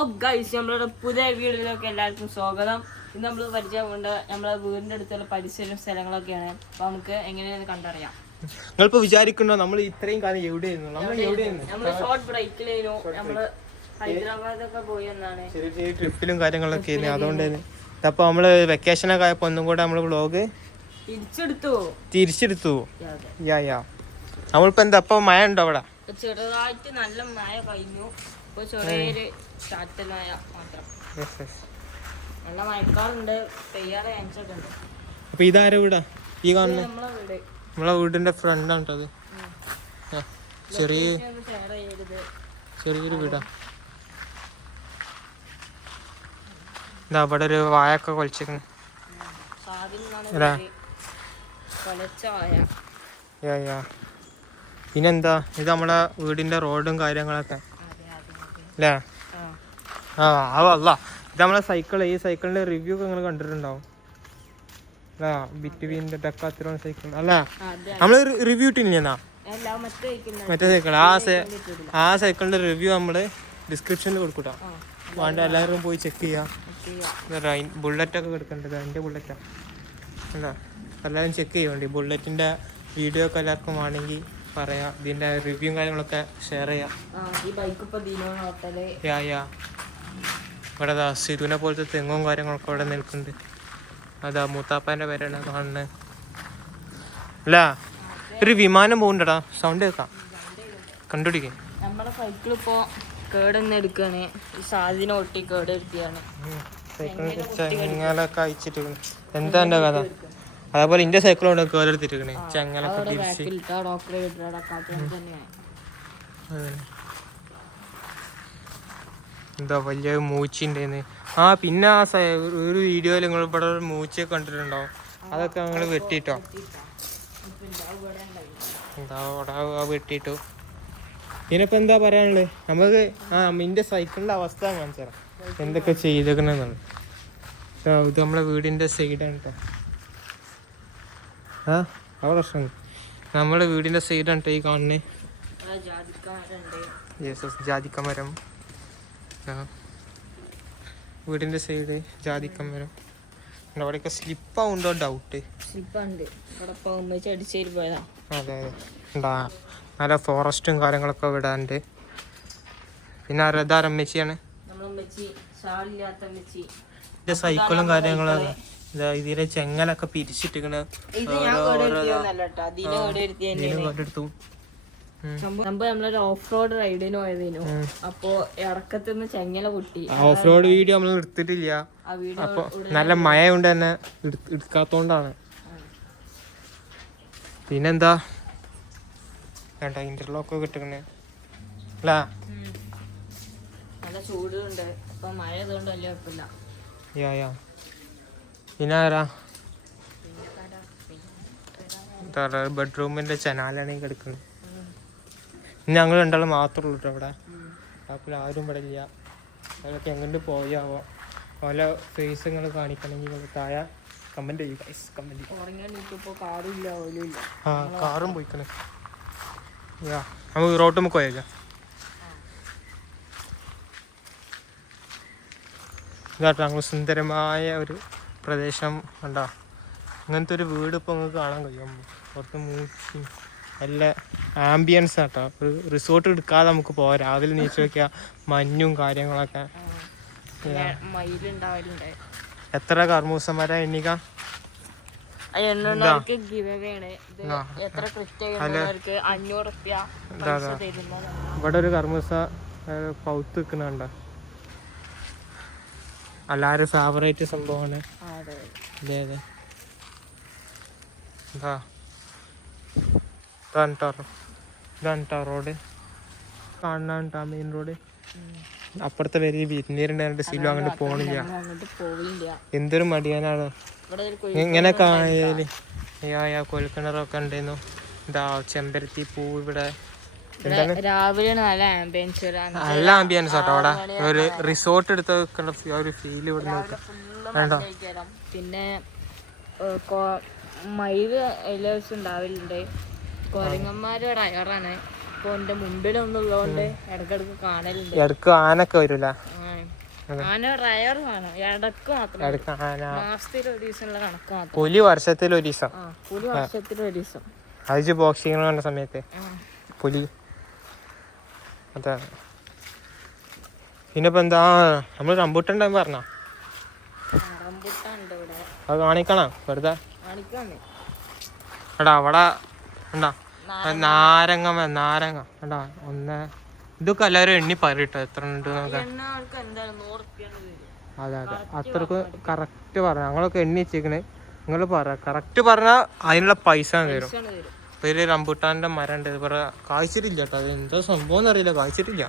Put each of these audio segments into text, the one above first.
നമ്മളുടെ പുതിയ വീഡിയോയിലേക്ക് എല്ലാവർക്കും സ്വാഗതം. ഇന്ന് നമ്മൾ പരിചയമുണ്ട് നമ്മളെ വീടിന്റെ അടുത്തുള്ള പരിസരം സ്ഥലങ്ങളൊക്കെയാണ്. അപ്പൊ നമുക്ക് എങ്ങനെയാണ് കണ്ടറിയാം. നിങ്ങളിപ്പോ വിചാരിക്കണോ നമ്മൾ ഇത്രയും കാലം എവിടെയായിരുന്നു? നമ്മള് ഷോർട്ട് ബ്രേക്കിലായിരുന്നു. നമ്മള് ഹൈദരാബാദൊക്കെ പോയി എന്നാണ് ചെറിയ ചെറിയ ട്രിപ്പിലും കാര്യങ്ങളൊക്കെ ആയിരുന്നു. അതുകൊണ്ട് അപ്പൊ നമ്മള് വെക്കേഷനൊക്കെ ആയപ്പോ ഒന്നും കൂടെ നമ്മള് വ്ളോഗ് തിരിച്ചെടുത്തു. നമ്മളിപ്പോ എന്താ ഇപ്പൊ മഴ ഉണ്ടോ അവിടെ? ചെറുതായിട്ട് നല്ല മഴ കഴിഞ്ഞു. ഇപ്പൊ ചെറിയൊരു ചാറ്റൽ മഴ മാത്രം. നല്ല മഴക്കാറുണ്ട്, പെയ്യാതെ ചാൻസൊക്കെ ഉണ്ട്. അപ്പൊ ഇതാരെ വീടാ ഈ കാണുന്നത്? നമ്മളെ വീട്, നമ്മളെ വീടിന്റെ ഫ്രണ്ടാണ് കേട്ടോ. ചെറിയൊരു വീടാ. എന്താ അവിടെ ഒരു വായൊക്കെ കൊലിച്ചിരിക്കുന്നു. പിന്നെന്താ ഇത് നമ്മളെ വീടിന്റെ റോഡും കാര്യങ്ങളൊക്കെ അല്ലേ? അല്ല ഇത് നമ്മളെ സൈക്കിള്. ഈ സൈക്കിളിന്റെ റിവ്യൂ ഒക്കെ നിങ്ങൾ കണ്ടിട്ടുണ്ടാവും. ബിറ്റ്വീൻ ഡെക്കാത്ലോൺ സൈക്കിൾ അല്ല, നമ്മള് റിവ്യൂ ഇട്ടില്ലെന്നാ മറ്റേ സൈക്കിൾ. ആ സൈക്കിളിന്റെ റിവ്യൂ നമ്മള് ഡിസ്ക്രിപ്ഷനിൽ കൊടുക്കൂട്ടാ. വേണ്ട എല്ലാവരും പോയി ചെക്ക് ചെയ്യാം. ബുള്ളറ്റൊക്കെ എടുക്കേണ്ടത് എൻ്റെ ബുള്ളറ്റാ അല്ല, എല്ലാവരും ചെക്ക് ചെയ്യണ്ടി. ബുള്ളറ്റിന്റെ വീഡിയോ ഒക്കെ എല്ലാവർക്കും വേണമെങ്കിൽ പറയാം. ഇതിന്റെ റിവ്യൂ കാര്യങ്ങളൊക്കെ ഷെയർ ചെയ്യാം. ഇവിടെ സിരുവിനെ പോലത്തെ തെങ്ങും കാര്യങ്ങളൊക്കെ ഇവിടെ നിൽക്കുന്നുണ്ട്. അതാ മൂത്താപ്പാന്റെ പേരാണ് കാണുന്നത് അല്ല. ഒരു വിമാനം പോകുന്നുണ്ടടാ, സൗണ്ട് കേൾക്കാം. കണ്ടുപിടിക്കേ. നമ്മളെ സൈക്കിൾ ഇപ്പോ കേടൊന്നും എടുക്കാണ്. സാധ്യത ഒട്ടി കേടെടുത്തിയാണ്. ചെങ്ങലൊക്കെ അയച്ചിട്ട് എന്താ എന്റെ കഥ? അതേപോലെ ഇന്റെ സൈക്കിളോട് കേടെടുത്തിരിക്കണേ. ചെങ്ങലൊക്കെ എന്താ വലിയ മൂച്ചിണ്ടേന്ന്. പിന്നെ ഒരു വീഡിയോയിൽ നിങ്ങൾ ഇവിടെ ഒരു മൂച്ചയൊക്കെ കണ്ടിട്ടുണ്ടാവും. അതൊക്കെ ഞങ്ങൾ വെട്ടിട്ടോ. എന്താ അവിടെ വെട്ടിട്ടു. ഇതിനിപ്പോ എന്താ പറയാനുള്ളത് നമുക്ക്? ഇന്റെ സൈക്കിളിന്റെ അവസ്ഥ കാണിച്ചു തരാം, എന്തൊക്കെ ചെയ്തേക്കണെന്നാണ്. ഇത് നമ്മളെ വീടിന്റെ സൈഡാണ് കേട്ടോ. ആ പ്രശ്നം നമ്മളെ വീടിന്റെ സൈഡാണ് കേട്ടോ ഈ കാണുന്നത്. ജാതിക്ക മരം. വീടിന്റെ സൈഡ് ജാതിക്ക മരം. അവിടെയൊക്കെ സ്ലിപ്പാവുണ്ടോ ഡൗട്ട്. അതെ ഉണ്ടാ. നല്ല ഫോറസ്റ്റും കാര്യങ്ങളൊക്കെ വിടാണ്ട്. പിന്നെ ഇതാരമ്മച്ചിയാണ് സൈക്കിളും കാര്യങ്ങളും. ഇതിലെ ചെങ്ങലൊക്കെ പിരിച്ചിട്ടിക്കണ്. നമ്മളൊരു ഓഫ് റോഡ് റൈഡിന് പോയതിനു. അപ്പൊ ഇറക്കത്തുനിന്ന് ചെങ്ങല പൊട്ടി. ഓഫ് റോഡ് വീഡിയോ നമ്മൾ എടുത്തിട്ടില്ല. അപ്പൊ നല്ല മഴ കൊണ്ട് തന്നെ എടുക്കാത്തോണ്ടാണ്. പിന്നെന്താ കേട്ടോ, ഇന്റർലോക്ക് കിട്ടണേ അല്ല. നല്ല ചൂടുണ്ട്. ഇപ്പൊ മഴ ആയതുകൊണ്ട് വലിയ കുഴപ്പമില്ല. പിന്നെ ആരാ ബെഡ്റൂമിന്റെ ജനാലാണ് ഈ കിടക്കുന്നത്. ഞങ്ങൾ രണ്ടാളും മാത്രമേ ഉള്ളൂ കേട്ടോ ഇവിടെ. അപ്പോൾ ആരും ഇവിടെ ഇല്ല. അതൊക്കെ എങ്ങോട്ട് പോയാവോ. ഓല ഫേസ് നിങ്ങൾ കാണിക്കണമെങ്കിൽ താഴെ കമന്റ് ചെയ്യും. കാറും പോയിക്കണേ. നമുക്ക് റോട്ട് നമുക്ക് പോയേക്കാം. ഇതാട്ടോ ഞങ്ങൾ സുന്ദരമായ ഒരു പ്രദേശം കണ്ടോ. ഇങ്ങനത്തെ ഒരു വീട് ഇപ്പോൾ നിങ്ങൾക്ക് കാണാൻ കഴിയും. പുറത്ത് മൂച്ചി നല്ല ആംബിയൻസ് ആട്ടോ. ഒരു റിസോർട്ട് എടുക്കാതെ നമുക്ക് പോകാം. രാവിലെ നീച്ച് നോക്കിയാൽ മഞ്ഞും കാര്യങ്ങളൊക്കെ. എത്ര കർമ്മൂസന്മാരാ എണ്ണിക്കാം? ഇവിടെ ഒരു കർമ്മൂസ പൗത്ത് നിൽക്കുന്നുണ്ടോ. എല്ലാരും ഫേവറേറ്റ് സംഭവമാണ്. അതെ അതെ. ഇതാണ് റോഡ് കാണാൻ മെയിൻ റോഡ്. അപ്പുറത്തെ വരെ വിരുന്നേരുണ്ടായിട്ട് സിലു അങ്ങോട്ട് പോണില്ല. എന്തൊരു മടിയാനാണ്. ഇങ്ങനെ കാണാൻ കൊൽക്കിണറൊക്കെ ഉണ്ടായിരുന്നു. എന്താ ചെമ്പരത്തി പൂ ഇവിടെ. രാവിലെ നല്ല ആംബിയൻസ് ആട്ടോ അവിടെ. ഒരു റിസോർട്ട് എടുത്ത് ഒരു ഫീൽ ഇവിടെ വേണ്ടോ. പിന്നെ മയില് എല്ലാ ദിവസവും ഉണ്ടാവലുണ്ട്. കുരങ്ങന്മാരുടെ അയറാണ്. ഇപ്പൊ എന്റെ മുമ്പിലൊന്നുള്ളതുകൊണ്ട് ഇടക്കിടക്ക് കാണലുണ്ട്. ഇടക്ക് ആനൊക്കെ വരൂല. ആന റയർ വേണം, ഇടക്ക് മാത്രം, ആന മാസത്തിൽ ഒരു ദിവസമുള്ള കണക്ക് മാത്രം. പുലി വർഷത്തിൽ ഒരു ദിവസം, പുലി വർഷത്തിൽ ഒരു ദിവസം. അത് ബോക്സിങ് പറഞ്ഞ സമയത്ത് പുലി. അതാണ്. പിന്നെ ഇപ്പൊ എന്താ നമ്മൾ റംബൂട്ടാൻ ടൈം പറഞ്ഞ അത് കാണിക്കണ വെറുതെ എടാ അവിടെ ഉണ്ടാ നാരങ്ങ എടാ ഒന്ന് ഇതൊക്കെ എല്ലാവരും എണ്ണി പറയട്ടോ എത്ര ഉണ്ട് നോക്കാം. അതെ അതെ അത്രക്ക് കറക്റ്റ് പറഞ്ഞ ഞങ്ങളൊക്കെ എണ്ണി വെച്ചേക്കണ്. നിങ്ങൾ പറ കറക്റ്റ് പറഞ്ഞാൽ അതിനുള്ള പൈസ തരും. ഒരു റംബൂട്ടാന്റെ മരം ഉണ്ട്, ഇത് പറയാ കായ്ച്ചിട്ടില്ല കേട്ടോ. അത് എന്താ സംഭവം എന്നറിയില്ല, കായ്ച്ചിട്ടില്ല.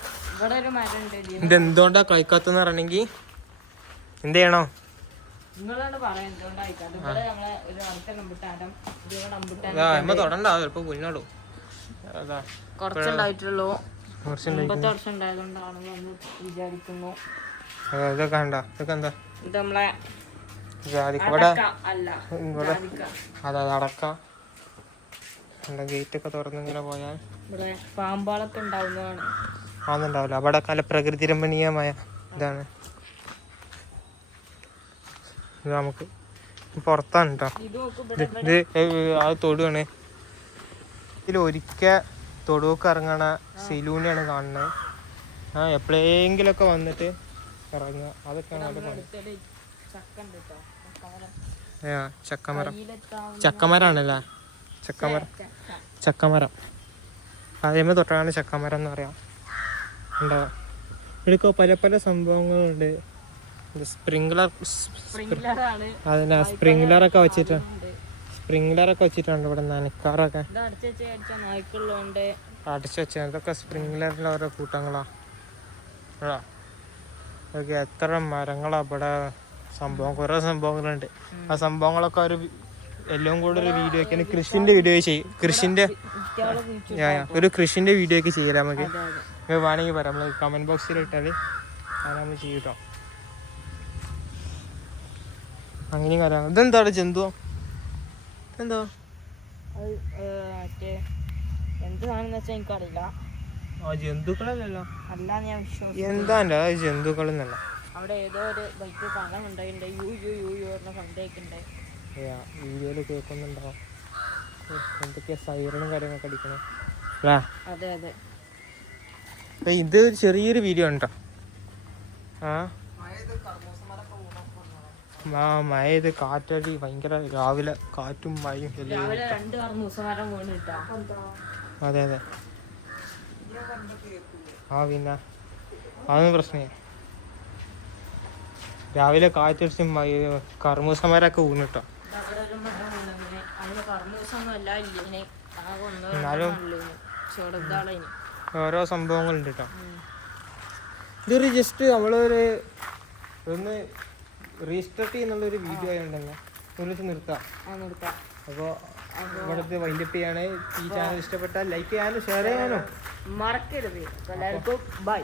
ഇത് എന്തുകൊണ്ടാ കഴിക്കാത്തെന്ന് പറയണെങ്കി എന്ത് ചെയ്യണോ? അമ്മ തൊടണ്ട, ചിലപ്പോ കുഞ്ഞോളൂ. അതാ കുറച്ചുണ്ടായിട്ടുള്ളൂ, ഇതൊക്കെ എന്താ ഇത് നമ്മളെ ഇവിടെ അതാ അടക്ക. ഗേറ്റ് ഒക്കെ തുറന്ന് ഇങ്ങനെ പോയാൽ പാമ്പാളൊക്കെ ഉണ്ടാവുന്നതാണ്. ആണെന്നുണ്ടാവില്ല. അവിടെ നല്ല പ്രകൃതി രമണീയമായ ഇതാണ്. ഇത് നമുക്ക് പുറത്താണ് കേട്ടോ. ഇത് അത് തൊടുവാണ്. ഇതിലൊരിക്കൽ തൊടുവൊക്കെ ഇറങ്ങണ സിലൂനെയാണ് കാണുന്നത്. എപ്പോഴെങ്കിലൊക്കെ വന്നിട്ട് ഇറങ്ങുക, അതൊക്കെയാണ് അവിടെ പണി. ചക്കമരാണല്ലേ, ചക്കമരം അതേമ തൊട്ടാണ് ചക്കമരം എന്ന് പറയാം. ഉണ്ടാവുക ഇവിടെയൊക്കെ പല പല സംഭവങ്ങളുണ്ട്. അതിന് സ്പ്രിംഗ്ലറൊക്കെ വെച്ചിട്ടുണ്ട് ഇവിടെ നനക്കാറൊക്കെ അടിച്ചു വെച്ച. ഇതൊക്കെ സ്പ്രിംഗ്ലറിൻ്റെ ഓരോ കൂട്ടങ്ങളാ. ഓക്കെ, എത്ര മരങ്ങളാ ഇവിടെ. കുറേ സംഭവങ്ങളുണ്ട്. ആ സംഭവങ്ങളൊക്കെ എല്ലാം കൂടെ ഒരു വീഡിയോ ഒക്കെ കൃഷിന്റെ വീഡിയോ ചെയ്യും. ഒരു കൃഷിന്റെ വീഡിയോ ഒക്കെ ചെയ്യാം നമുക്ക്. വേണമെങ്കിൽ പറയാം, നമ്മൾ കമന്റ് ബോക്സിൽ ഇട്ടാൽ അത് നമ്മൾ ചെയ്യൂട്ടോ. അങ്ങനെയും പറയാം. ഇതെന്താണ് ജന്തു? എന്താ എന്താണെന്ന് വെച്ചാൽ എനിക്കറിയില്ല. ജന്തുക്കളല്ലല്ലോ, എന്താ ജന്തുക്കളെന്നല്ല. അവിടെ ഏതോ ഒരു ബൈക്ക് കാണാൻ ഉണ്ടായിട്ടുണ്ട്. വീഡിയോയില് കേൾക്കുന്നുണ്ടാവും എന്തൊക്കെയാ സൈറനും കാര്യങ്ങളൊക്കെ അടിക്കണേ. അതെ അതെ, ഇത് ചെറിയൊരു വീഡിയോ ഉണ്ടോ. മഴ ഇത് കാറ്റടി ഭയങ്കര. രാവിലെ കാറ്റും മഴയും. അതെ അതെ, പിന്നെ അതൊന്നും പ്രശ്നമില്ല. രാവിലെ കാറ്റടിച്ച് കർമ്മൂസമരൊക്കെ ഊന്നിട്ടോ. എന്നാലും ഓരോ സംഭവങ്ങളുണ്ട് കേട്ടോ. ഇതൊരു ജസ്റ്റ് നമ്മളൊരു ഒന്ന് റീസ്റ്റാർട്ട് ചെയ്യുന്നുള്ളൊരു വീഡിയോ ആയതുകൊണ്ടല്ലേ ഒരു നിർത്താം. അപ്പോൾ ഇവിടുത്തെ വൈൻഡപ്പ് ചെയ്യാണ്. ഈ ചാനൽ ഇഷ്ടപ്പെട്ടാൽ ലൈക്ക് ചെയ്യാനും ഷെയർ ചെയ്യാനും മറക്കരുത്. എല്ലാവർക്കും ബൈ.